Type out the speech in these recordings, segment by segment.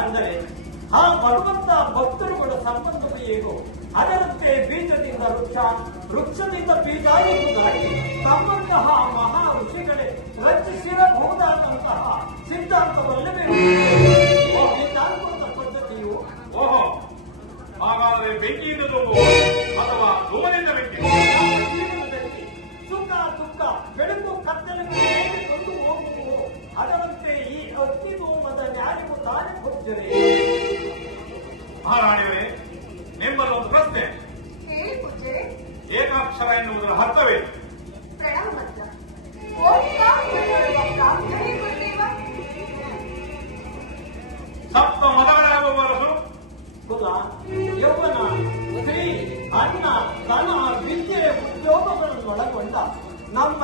ಅಂದರೆ ಆ ಭಗವಂತ ಭಕ್ತರುಗಳ ಸಂಬಂಧವು ಏನು? ಅದರಂತೆ ಬೀಜದಿಂದ ವೃಕ್ಷ, ವೃಕ್ಷದಿಂದ ಬೀಜ ಎಂಬುದಾಗಿ ತಮ್ಮಂತಹ ಮಹಾ ಋಷಿಗಳೇ ರಚಿಸಿರಬಹುದಾದಂತಹ ಸಿದ್ಧಾಂತವಲ್ಲವೇ? ಸಿದ್ಧಾಂತದ ಪದ್ಧತಿಯು? ಓಹೋ, ಹಾಗಾದರೆ ಬೆಂಕಿಯಿಂದ ಅಥವಾ ಧೂಮದಿಂದ ಬೆಂಕಿ?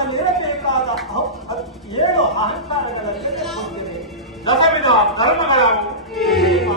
ನಮ್ಮಲ್ಲಿರಬೇಕಾದ ಏಳು ಅಹಂಕಾರಗಳಲ್ಲಿ ದಶವಿಧ ಧರ್ಮಗಳಾವು ಪ್ರೇಮ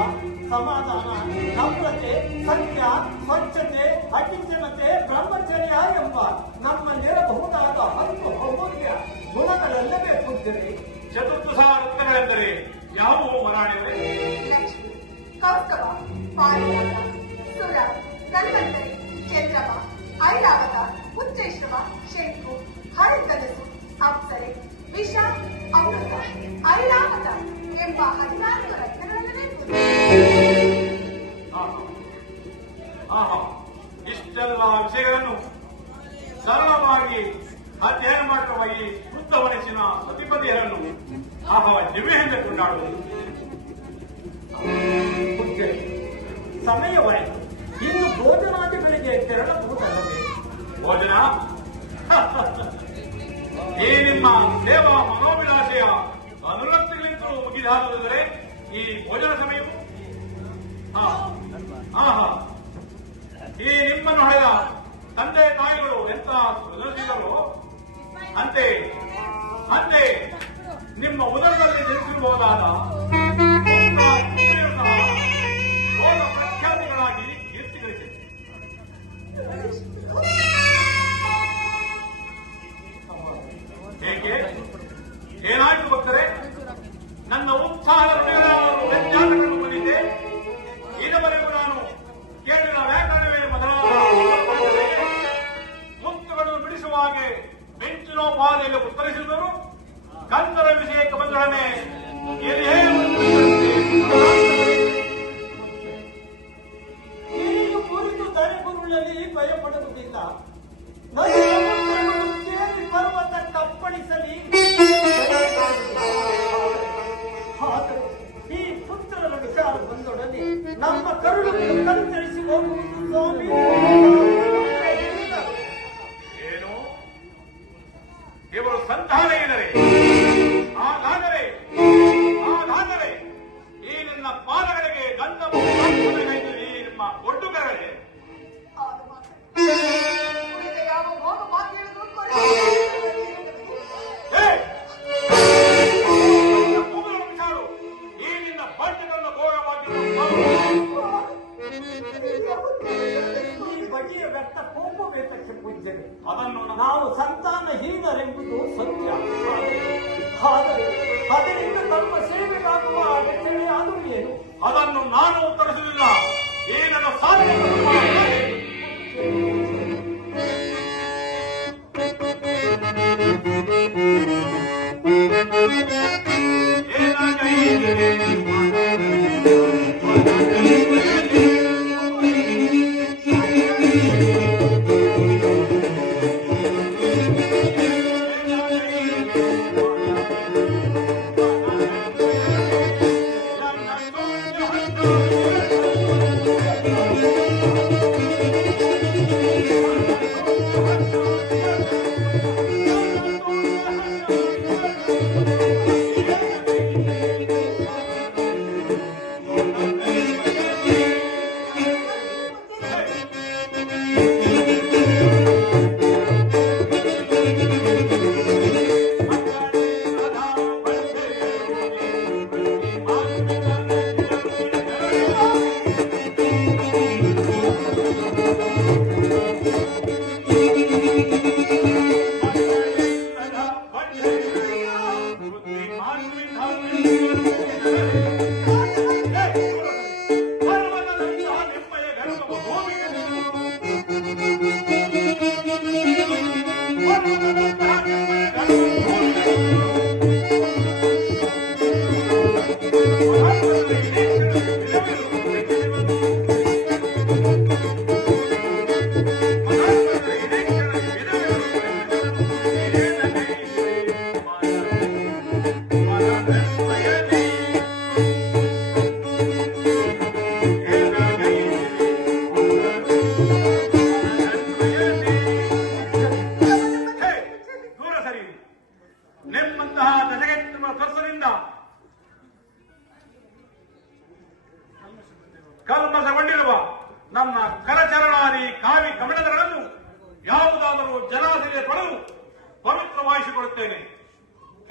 ಎಂಬ ಹದಿನಾಲ್ಕು. ಆಹಾ. ಇಷ್ಟೆಲ್ಲ ವಿಷಯಗಳನ್ನು ಸರಳವಾಗಿ ಅಧ್ಯಯನ ಮಾಡುವ ಈ ವೃದ್ಧ ವಯಸ್ಸಿನ ಸತಿಪತಿಯರನ್ನು ಆಹಾ ದಿವ್ಯೆಯಿಂದ ಕೊಂಡಾಡುವುದು. ಸಮಯವಾಯಿತು ಇನ್ನು ಭೋಜನಾದಿಗಳಿಗೆ ತೆರಳಬಹುದು ಭೋಜನ ಈ ನಿಮ್ಮ ಆಹಾ. ಈ ನಿಮ್ಮನ್ನು ಹೊಡೆದ ತಂದೆ ತಾಯಿಗಳು ಎಂತ ಸೃಜನಶೀಲರು ಅಂತೆ ಅಂತೆ ನಿಮ್ಮ ಉದರದಲ್ಲಿ ಜನಿಸಿರಬಹುದಾದ ಇವರು ಸಂತಾನ ಇದ್ದಾರೆ ವ್ಯಕ್ತ ಕೋಪವೇತಕ್ಕೆ ಪೂಜ್ಯವೆ. ಅದನ್ನು ನಾವು ಸಂತಾನಹೀನರೆಂಬುದು ಸತ್ಯ. ಆದರೆ ಅದರಿಂದ ನಮ್ಮ ಸೇವೆಗಾಗುವ ಅಡಚಣೆ ಆದರೂ ಏನು? ಅದನ್ನು ನಾನು ಉತ್ತರಿಸಲಿಲ್ಲ ಏನನ್ನು ಸಾಧ್ಯ ಸಾಧನೆ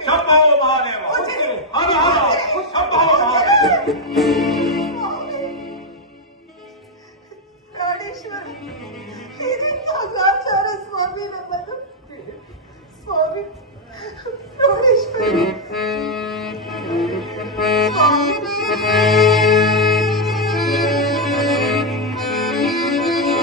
शब्बाओ बहाने आना आना शब्बाओ बहाने ಪ್ರಾಣೇಶ್ವರ ಇದರಿಂದ ಆಚಾರ ಸ್ವಾಮಿ ನಮ್ಮನ್ನು ಸ್ವಾಮಿ